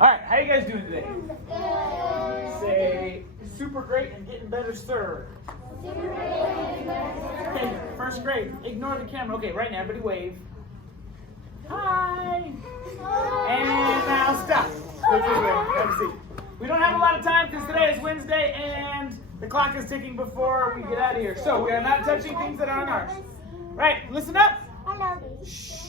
All right, how you guys doing today? Say super great and getting better, sir. Okay, first grade. Ignore the camera. Okay, right now, everybody wave. Hi. And now stop. Let's just wait. Let's see. We don't have a lot of time because today is Wednesday and the clock is ticking before we get out of here. So we are not touching things that aren't ours. Right, listen up. Shh.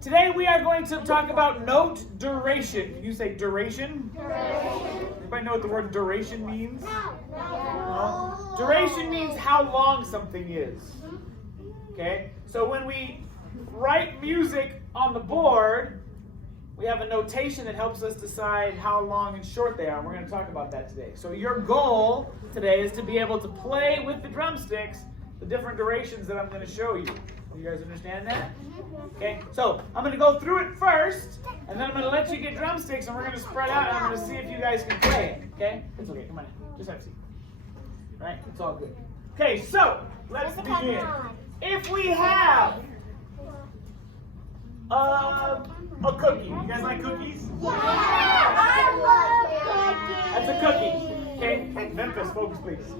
Today we are going to talk about note duration. Can you say duration? Duration. Anybody know what the word duration means? No. Duration means how long something is. Okay? So when we write music on the board, we have a notation that helps us decide how long and short they are. We're going to talk about that today. So your goal today is to be able to play with the drumsticks the different durations that I'm going to show you. Do you guys understand that? Okay, so I'm going to go through it first, and then I'm going to let you get drumsticks, and we're going to spread out, and I'm going to see if you guys can play it. Okay? It's okay. Come on in. Just have a seat. All right? It's all good. Okay, so let's begin. If we have a cookie. You guys like cookies? Yeah! I love That's a cookie. Okay? Memphis, focus please.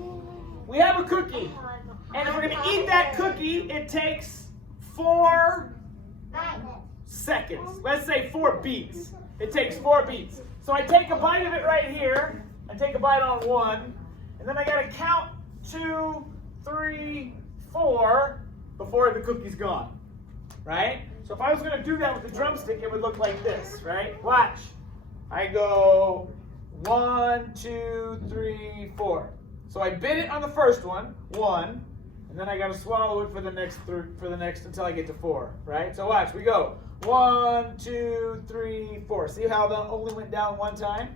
We have a cookie. And if we're going to eat that cookie, it takes 4 seconds. Let's say 4 beats. It takes 4 beats. So I take a bite of it right here. I take a bite on 1. And then I got to count 2, 3, 4 before the cookie's gone. Right? So if I was going to do that with the drumstick, it would look like this. Right? Watch. I go 1, 2, 3, 4. So I bit it on the first one, 1. And then I gotta swallow it for the next until I get to 4, right? So watch, we go 1, 2, 3, 4. See how that only went down 1 time?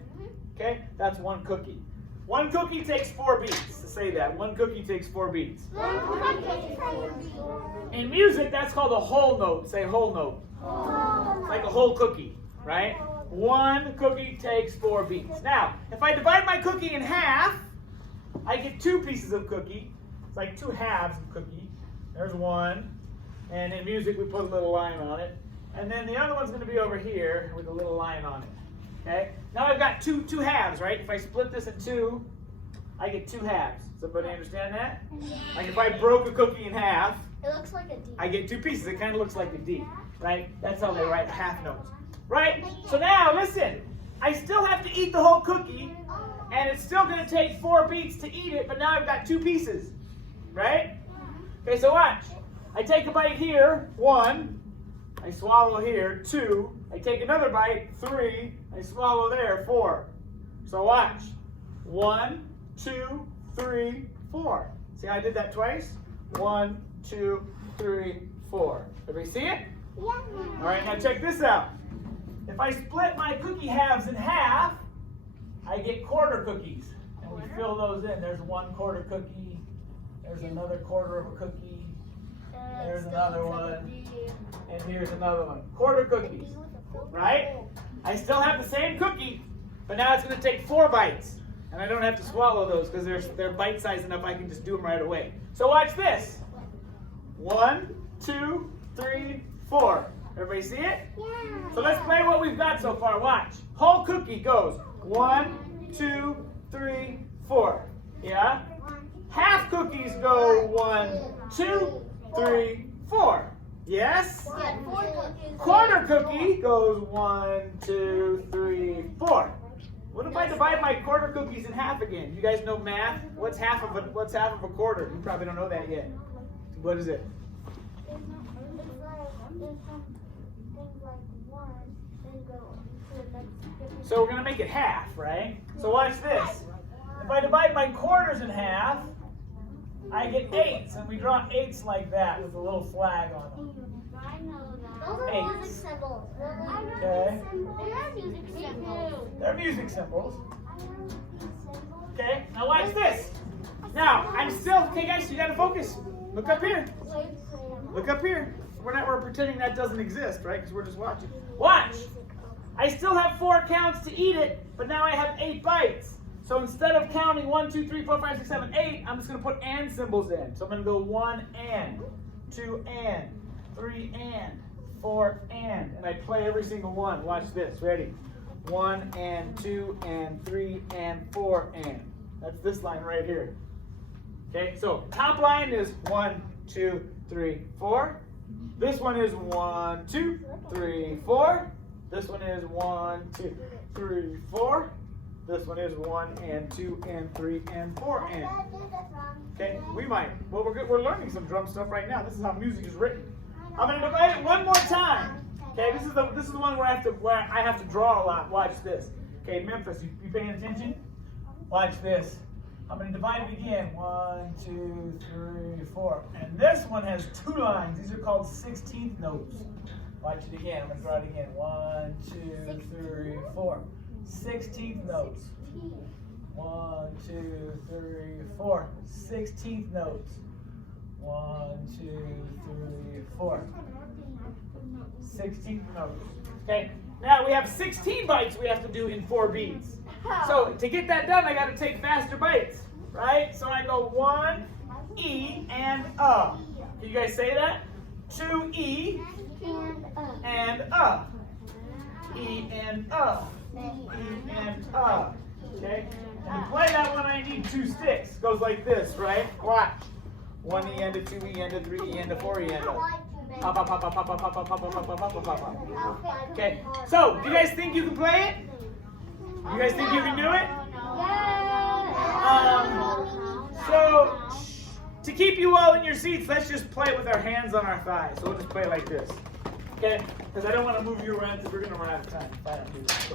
Okay, that's 1 cookie. 1 cookie takes 4 beats. To say that, 1 cookie takes 4 beats. In music, that's called a whole note. Say whole note. It's like a whole cookie, right? 1 cookie takes 4 beats. Now, if I divide my cookie in half, I get 2 pieces of cookie. It's like 2 halves of cookie. There's 1. And in music, we put a little line on it. And then the other one's going to be over here with a little line on it. Okay? Now I've got two halves, right? If I split this in 2, I get 2 halves. Does everybody understand that? Like if I broke a cookie in half, it looks like a D. I get 2 pieces. It kind of looks like a D, right? That's how they write half notes. Right? So now, listen. I still have to eat the whole cookie. And it's still going to take 4 beats to eat it, but now I've got 2 pieces. Right? Okay, so watch. I take a bite here, 1. I swallow here, 2. I take another bite, 3. I swallow there, 4. So watch. 1, 2, 3, 4. See how I did that twice? 1, 2, 3, 4. Everybody see it? Yeah. All right, now check this out. If I split my cookie halves in half, I get quarter cookies. And we fill those in. There's 1 quarter cookie. There's another quarter of a cookie. There's another one. And here's another one. Quarter cookies. Right? I still have the same cookie, but now it's going to take 4 bites. And I don't have to swallow those because they're bite-sized enough I can just do them right away. So watch this. 1, 2, 3, 4. Everybody see it? Yeah. So let's play what we've got so far. Watch. Whole cookie goes 1, 2, 3, 4. Yeah? Half cookies go 1, 2, 3, 4. Yes? Yeah, 4 cookies. Quarter cookie goes 1, 2, 3, 4. What if I divide my quarter cookies in half again? You guys know math? What's half of a quarter? You probably don't know that yet. What is it? So we're going to make it half, right? So watch this. If I divide my quarters in half, I get 8s, and we draw 8s like that with a little flag on them. Those are 8s. music symbols. Okay. They're music symbols. They're music symbols. Okay, now watch this. Now, okay guys, you got to focus. Look up here. Look up here. We're pretending that doesn't exist, right? Because we're just watching. Watch. I still have 4 counts to eat it, but now I have 8 bites. So instead of counting 1, 2, 3, 4, 5, 6, 7, 8, I'm just going to put and symbols in. So I'm going to go 1 and, 2 and, 3 and, 4 and I play every single one. Watch this. Ready? 1 and 2 and 3 and 4 and. That's this line right here. Okay, so top line is 1, 2, 3, 4. This one is 1, 2, 3, 4. This one is 1, 2, 3, 4. This one is 1 and 2 and 3 and 4 and. Okay, we might. Well, we're learning some drum stuff right now. This is how music is written. I'm gonna divide it one more time. Okay, this is the one where I have to draw a lot. Watch this. Okay, Memphis, you paying attention? Watch this. I'm gonna divide it again. 1, 2, 3, 4. And this one has 2 lines. These are called 16th notes. Watch it again. I'm gonna draw it again. 1, 2, 3, 4. 16th notes. 1, 2, 3, 4. 16th notes. 1, 2, 3, 4. 16th notes. Okay. Now we have 16 bites we have to do in 4 beats. So to get that done, I got to take faster bites, right? So I go 1 E and Can you guys say that? 2 E and E and E and Okay. And to play that one, I need 2 sticks. Goes like this, right? Watch. 1 E and a 2 E and a 3 E and a 4 E and a. Pop, pop, pop, pop, pop, pop, pop, pop, pop, pop, pop, pop, pop, pop. Okay. So, do you guys think you can play it? You guys think you can do it? So, to keep you all in your seats, let's just play with our hands on our thighs. So we'll just play like this. Okay? Because I don't want to move you around because we're going to run out of time if I don't do that.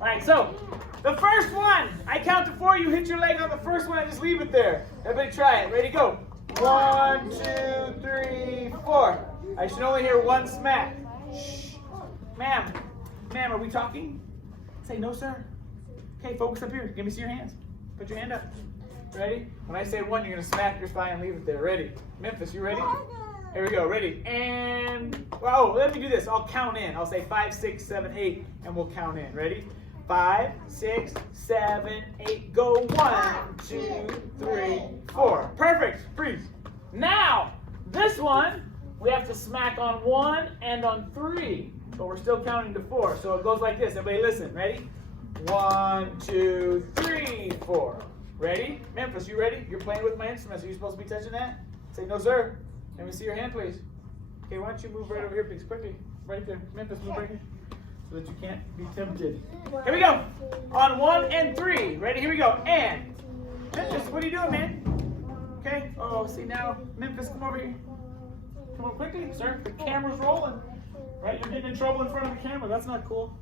All right, so the first one, I count to 4. You hit your leg on the first one and just leave it there. Everybody try it. Ready, go. 1, 2, 3, 4. I should only hear 1 smack. Shh. Ma'am, are we talking? Say no, sir. Okay, focus up here. Let me see your hands. Put your hand up. Ready? When I say 1, you're going to smack your thigh and leave it there. Ready? Memphis, you ready? Here we go. Ready? And, well, let me do this. I'll count in. I'll say 5, 6, 7, 8, and we'll count in. Ready? 5, 6, 7, 8. Go. 1, 2, 3, 4. Perfect. Freeze. Now, this one, we have to smack on 1 and on 3. But we're still counting to 4. So it goes like this. Everybody listen. Ready? 1, 2, 3, 4. Ready? Memphis, you ready? You're playing with my instruments. Are you supposed to be touching that? Say no, sir. Let me see your hand, please. Okay, why don't you move right over here, please? Quickly. Right there. Memphis, move right here. So that you can't be tempted. Here we go. On 1 and 3. Ready? Here we go. And. Memphis, what are you doing, man? Okay. Oh, see now. Memphis, come over here. Come on quickly, sir. The camera's rolling. Right? You're getting in trouble in front of the camera. That's not cool.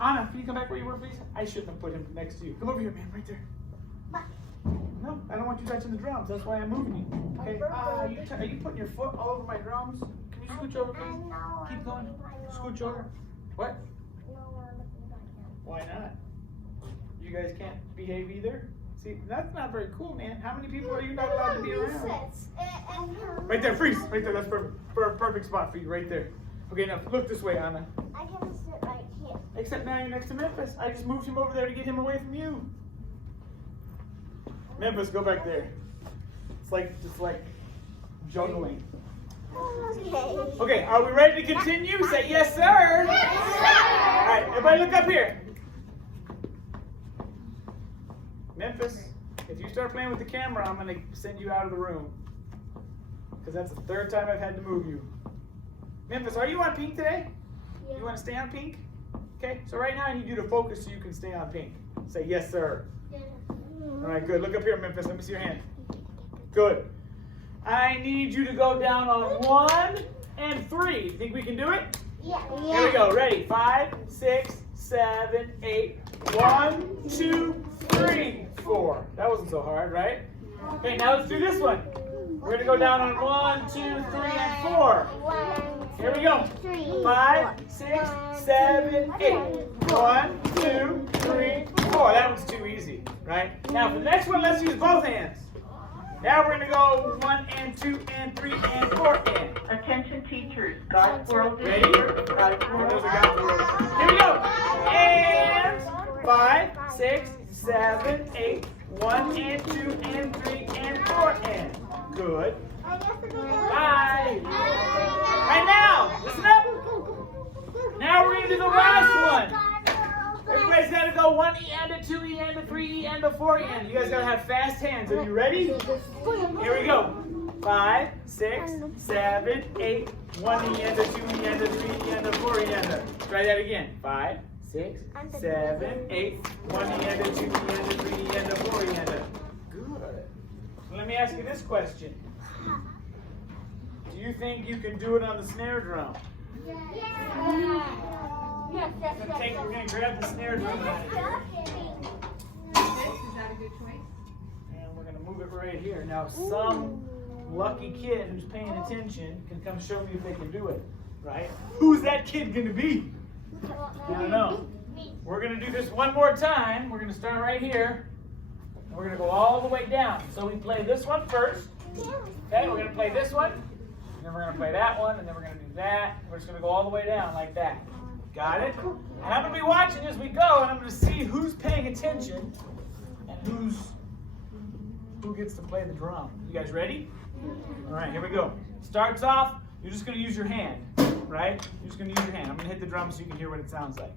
Anna, can you come back where you were, please? I shouldn't have put him next to you. Come over here, man. Right there. No, I don't want you touching the drums. That's why I'm moving you. Okay. Are you putting your foot all over my drums? Can you scooch over, please? Keep going. Scooch over. What? Why not? You guys can't behave either? See, that's not very cool, man. How many people are you not allowed to be around? Right there, freeze. Right there, that's perfect. Perfect spot for you, right there. Okay, now look this way, Anna. I can sit right here. Except now you're next to Memphis. I just moved him over there to get him away from you. Memphis, go back there. It's just like juggling. Okay. Okay, are we ready to continue? Say yes, sir. Yes, sir. All right, everybody look up here. Memphis, if you start playing with the camera, I'm going to send you out of the room. Because that's the 3rd time I've had to move you. Memphis, are you on pink today? Yeah. You want to stay on pink? Okay, so right now I need you to focus so you can stay on pink. Say yes, sir. Yeah. All right, good. Look up here, Memphis. Let me see your hand. Good. I need you to go down on 1 and 3. Think we can do it? Yeah. Here we go. Ready? 5, 6, 7, 8. 1, 2, 3, 4. That wasn't so hard, right? Okay, now let's do this one. We're going to go down on 1, 2, 3, and 4. Here we go. 5, 6, 7, 8. 1, 2, 3, 4. That one's too easy, right? Now for the next one, let's use both hands. Now we're going to go 1 and 2 and 3 and 4 and. Attention teachers, God's world is Ready? here. God's world is Here we go. And 5, 6, 7, 8. 1 and 2 and 3 and 4 and. Good. Bye. Right now, listen up. Now we're going to do the last one. 1E and a 2E and a 3E and a 4E and. You guys gotta have fast hands. Are you ready? Here we go. 5, 6, 7, 8. 1E and a 2E and a 3E and a 4E and a. Try that again. 5, 6, 7, 8. 1E and a 2E and a 3E and a 4E and a. Good. Let me ask you this question. Do you think you can do it on the snare drum? Yes. We're gonna grab the snare drum out of here. Is that a good choice? And we're gonna move it right here. Now some lucky kid who's paying attention can come show me if they can do it, right? Who's that kid gonna be? I don't know. We're gonna do this one more time. We're gonna start right here. And we're gonna go all the way down. So we play this one first. Okay, we're gonna play this one. And then we're gonna play that one, and then we're gonna do that. We're just gonna go all the way down like that. Got it? And I'm gonna be watching as we go, and I'm gonna see who's paying attention and who gets to play the drum. You guys ready? All right, here we go. Starts off, you're just gonna use your hand, right? You're just gonna use your hand. I'm gonna hit the drum so you can hear what it sounds like,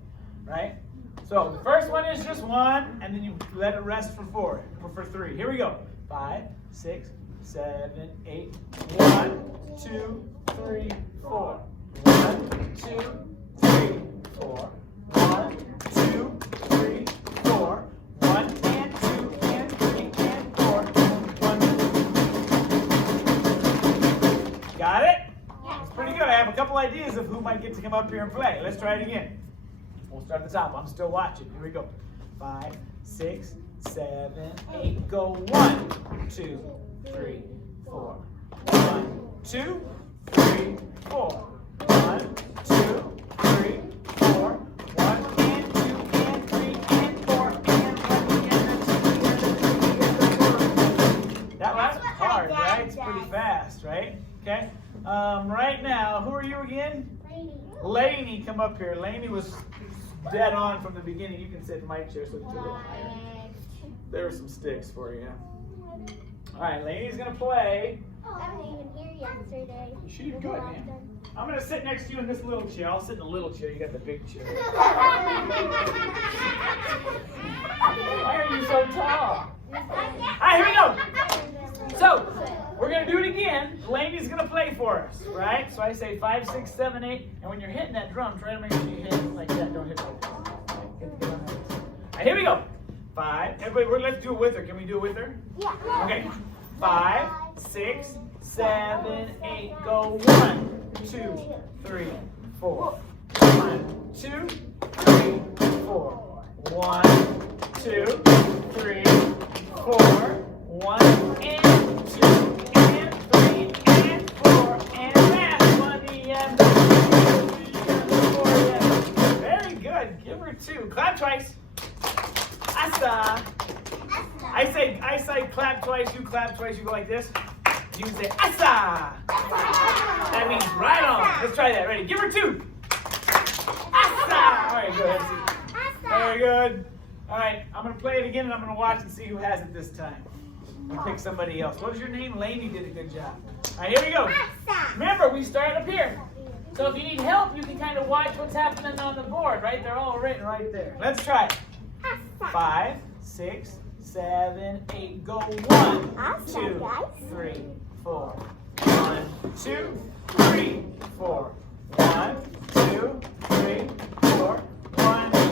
right? So the first one is just 1, and then you let it rest for 4, or for 3. Here we go. 5, 6, 7, 8. 1, 2, 3, 4. 1, 2, 3, 4. 1, 2, 3, 4. 1 and 2 and 3 and 4. 1. Got it? It's pretty good. I have a couple ideas of who might get to come up here and play. Let's try it again. We'll start at the top. I'm still watching. Here we go. 5, 6, 7, 8. Go 1, 2, 3, 4. 1, 2, 3, 4. 1, 2, 3, 4. 1 and 2 and 3 and 4 and 1 and a 2 and a 3 and a 4. That last was hard, right? It's pretty fast, right? Okay. Right now, who are you again? Lainey, come up here. Lainey was dead on from the beginning. You can sit in my chair so it's a little higher. There were some sticks for you. All right, Lainey's gonna play. I wasn't even here yesterday. She did good, man. I'm gonna sit next to you in this little chair. I'll sit in the little chair. You got the big chair. Why are you so tall? All right, here we go. So we're gonna do it again. Lainey's gonna play for us, right? So I say 5, 6, 7, 8, and when you're hitting that drum, try to make sure you hit it like that. Don't hit it like that. Get on that. All right, here we go. 5. Everybody, let's do it with her. Can we do it with her? Yeah. Okay. 5, 6, 7, 8. Go 1, 2, 3, 4. 1, 2, 3, 4. 1, 2, 3, 4. 1 and 2 and 3 and 4 and last 1 and 4 and. Very good. Give her 2. Clap twice. Asa. I say clap twice. You clap twice. You go like this. You say asa. That means right on. Let's try that. Ready? Give her 2. Asa. All right. Go ahead. Very good. All right. I'm gonna play it again, and I'm gonna watch and see who has it this time. We'll pick somebody else. What is your name? Lainey did a good job. All right, here we go. Remember, we start up here. So if you need help, you can kind of watch what's happening on the board, right? They're all written right there. Let's try it. 5, 6, 7, 8. Go 1, 2, 3, 4. 1, 2, 3, 4. 1, 2, 3, 4. 1, 2,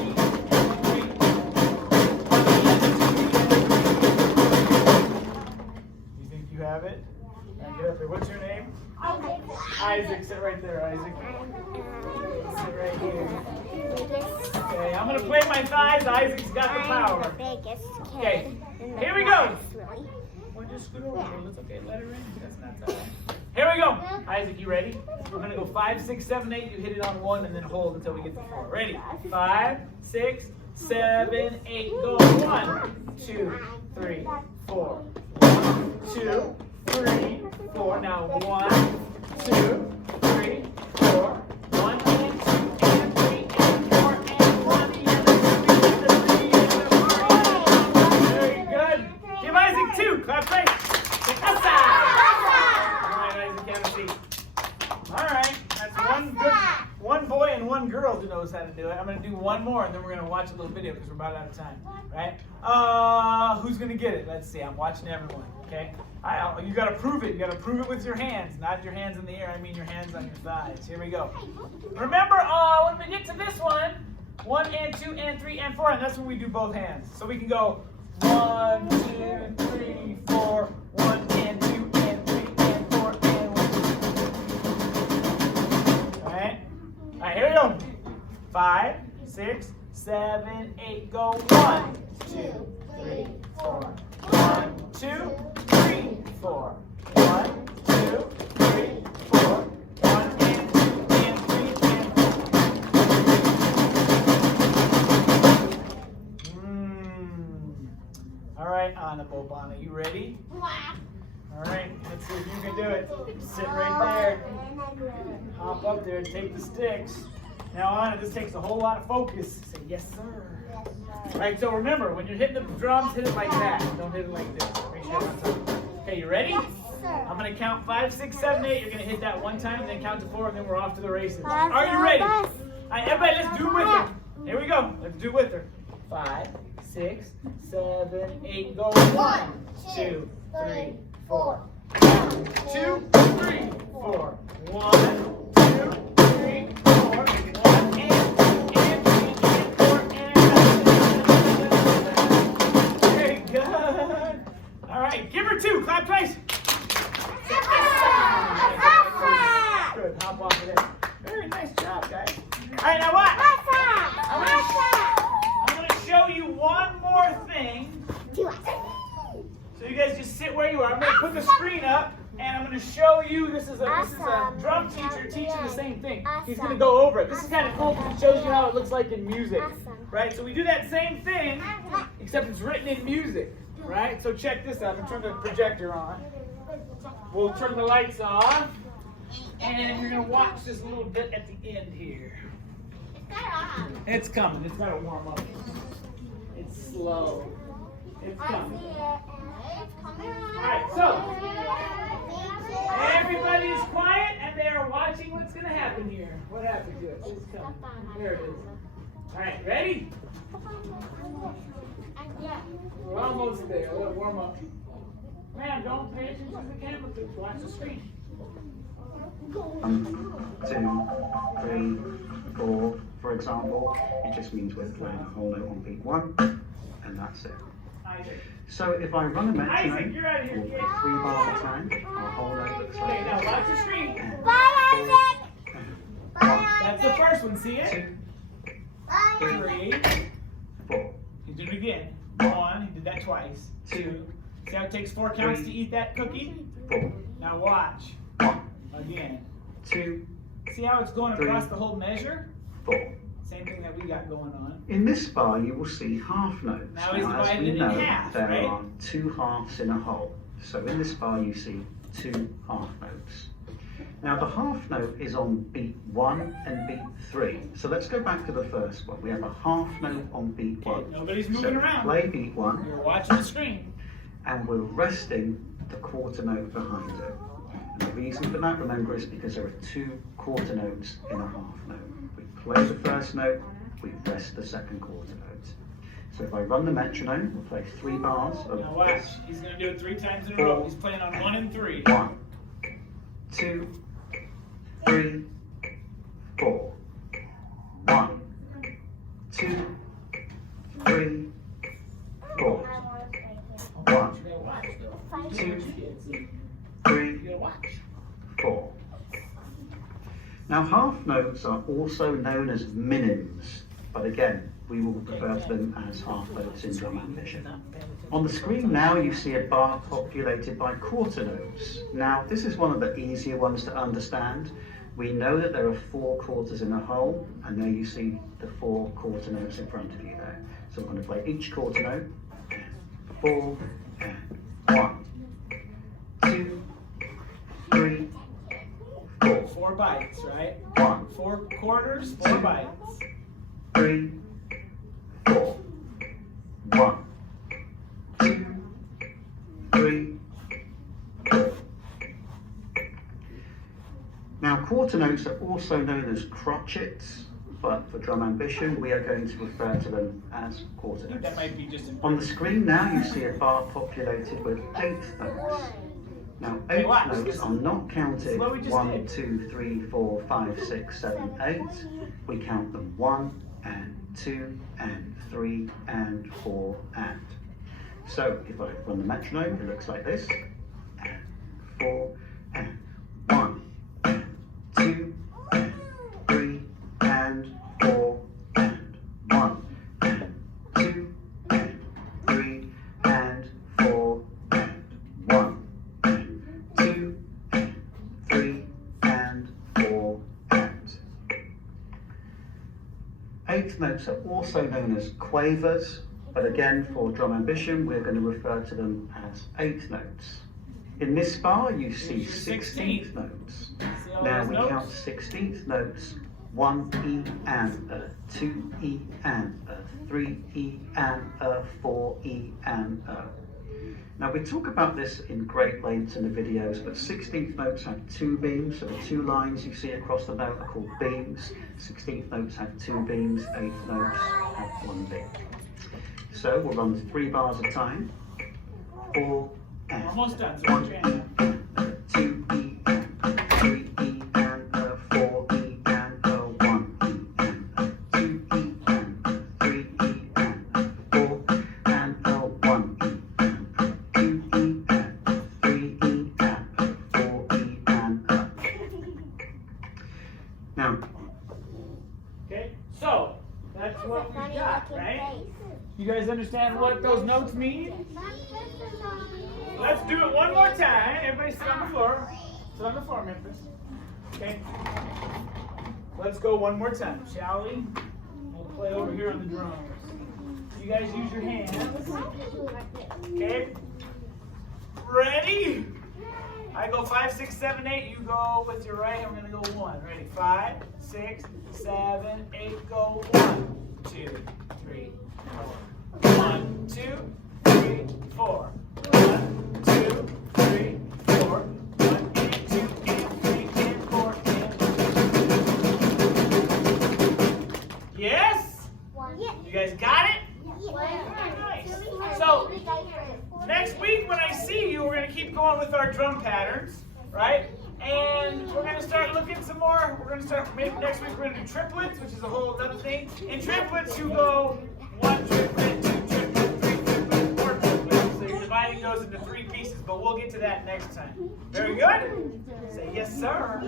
3, 4. You have it? Right, get up there. What's your name? Isaac. Sit right there, Isaac. Sit right here. Okay, I'm going to play my thighs. Isaac's got the power. I'm the biggest kid. Okay, in the here we go. class, really. Well, just scoot over a little. It's okay. Let her in. That's not that bad. Here we go. Isaac, you ready? We're going to go 5, 6, 7, 8. You hit it on 1 and then hold until we get to 4. Ready? 5, 6, 7, 8. Go 1, 2, 3, 4. 1, 2, 3, 4. Now 1, 2, 3, 4. 1 and 2 and 3 and 4 and 1 and 2 and 3 and 4. Very good. Give Isaac 2. Clap right. Asa. All right, Isaac, have a seat. All right, that's one boy and one girl who knows how to do it. I'm going to do one more, and then then we're gonna watch a little video because we're about out of time, right? Who's gonna get it? Let's see. I'm watching everyone. Okay. You gotta prove it. You gotta prove it with your hands, not your hands in the air. I mean your hands on your thighs. Here we go. Remember, when we get to this one, 1 and 2 and 3 and 4, and that's when we do both hands. So we can go 1, 2, 3, 4, 1 and 2 and 3 and 4 and 1. All right. All right. Here we go. 5, 6, 7, 8. Go 1, 2, 3, 4. 1, 2, 3, 4. 1, 2, 3, 4. 1 and 2 and 3 and 4. All right, Anna Bobana, you ready? All right, let's see if you can do it. Sit right there. Hop up there and take the sticks. Now, Anna, this takes a whole lot of focus. Say, yes, sir. All right, so remember, when you're hitting the drums, hit it like that. Don't hit it like this. Make sure it's on. Okay, you ready? Yes, sir. I'm going to count 5, 6, 7, 8. You're going to hit that one time, and then count to 4, and then we're off to the races. Are you ready? All right, everybody, let's do it with her. Here we go. Let's do it with her. 5, 6, 7, 8. Go 1, 2, 3, 4. 1, 2, 3, 4. 1, 2, 3, 4. 1 and 2 and 3 and 4 and very good. All right, give her 2. Clap twice. Good. Hop off of there. Very nice job, guys. All right, now what? I'm going to show you one more thing. So you guys just sit where you are. I'm going to put the screen up, and I'm going to show you. This is a drum teacher teaching the same thing. He's going to go over it. This is kind of cool because it shows you how it looks like in music, right? So we do that same thing, except it's written in music, right? So check this out. I'm going to turn the projector on. We'll turn the lights off, and you're going to watch this little bit at the end here. It's coming. It's got to warm up. It's slow. It's coming. Alright, so everybody is quiet and they are watching what's going to happen here. What happened to it? It's coming. There it is. Alright, ready? We're almost there. A little warm up. Ma'am, don't pay attention to the camera. Watch the screen. 1, 2, 3, 4, for example. It just means we're playing a whole note on beat 1, and that's it. So if I run a metronome, we'll play 3 bars at a time. Our whole note looks like Okay, now watch the screen. Bye, Isaac. That's the first one. See it? 2, 3. 4. He did it again. 1. He did that twice. 2. See how it takes 4 counts to eat that cookie? 4. Now watch. 1, Again. 2, See how it's going across the whole measure? 4. Same thing that we got going on. In this bar, you will see half notes. Now he's as divided we it in know, half, there right? are 2 halves in a whole. So in this bar, you see 2 half notes. Now the half note is on beat 1 and beat 3. So let's go back to the first one. We have a half note on beat 1. Nobody's moving around. Play beat 1, You're watching the screen. and we're resting the quarter note behind it. And the reason for that, remember, is because there are 2 quarter notes in a half note. We play the first note, we rest the second quarter note. So if I run the metronome, we'll play 3 bars of Now watch. this. He's going to do it 3 times in a row. He's playing on 1 and 3. 1, 2, 3, 4. 1, 2, 3, 4. 1, You gotta watch though. 2, 3. 3, You gotta watch. 4. Now half notes are also known as minims, but again, we will refer to them as half notes in drum ambition. On the screen now you see a bar populated by quarter notes. Now this is one of the easier ones to understand. We know that there are 4 quarters in a whole, and there you see the 4 quarter notes in front of you there. So we're going to play each quarter note. 4, and 1, 2, 3, 4. 4 bites, right? 1, 4 quarters, 4 bites. 3, 4. 1, 2, 3, 4. Now quarter notes are also known as crotchets, but for drum ambition, we are going to refer to them as quarter That notes. might be just in On the screen now, you see a bar populated with eighth notes. Now, Hey, eighth watch. notes are not counted This is what we just 1, did. 2, 3, 4, 5, 6, 7, 8. We count them 1 and 2 and 3 and 4 and. So if I run the metronome, it looks like this. And 4 and 1 and 2 and 3 and 4 and 1 and 2 and 3 and 4 and 1 and 2 and 3 and 4 and. Eighth notes are also known as quavers, but again for drum ambition we're going to refer to them as eighth notes. In this bar you see Here's your 16th notes. See all Now those we notes? count 16th notes: 1 E and a, 2 E and a, 3 E and a, 4 E and a. Now we talk about this in great lengths in the videos, but 16th notes have 2 beams, so the 2 lines you see across the note are called beams. 16th notes have 2 beams, 8th notes have 1 beam. So we'll run 3 bars at a time. 4 and Almost done. So 1 put E your hand up. and 2 E and 3 E and 4 E and 1 E and 2 E and 3 E and 4 and 1 E and 2 E and 3 E and 4 E and. Now, Okay, so that's what we got, right? You guys understand what those notes mean? Let's do it one more time. Everybody sit on the floor. Sit on the floor, Memphis. Okay. Let's go one more time, shall we? We'll play over here on the drums. You guys use your hands. Okay. Ready? I go 5, 6, 7, 8. You go with your right. I'm gonna go 1. Ready? 5, 6, 7, 8. Go 1, 2, 3, 4. 1, 2, 3, 4. 1, 2, 3, 4. 1 and 2 and 3 and 4 and. Yes? You guys got it? Nice. So next week when I see you, we're going to keep going with our drum patterns, right? And we're going to start looking some more. We're going to start, maybe next week we're going to do triplets, which is a whole other thing. In triplets, you go 1 triplet, 2 triplet, 3 triplet, 4 triplets. So you're dividing those into 3 pieces, but we'll get to that next time. Very good? Say yes, sir.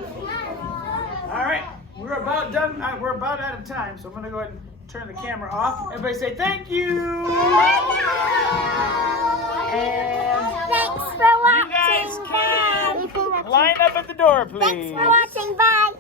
All right, we're about done. We're about out of time, so I'm going to go ahead and turn the camera off. Everybody say thank you. And Thanks for you guys watching. can Bye. line up at the door, please. Thanks for watching. Bye.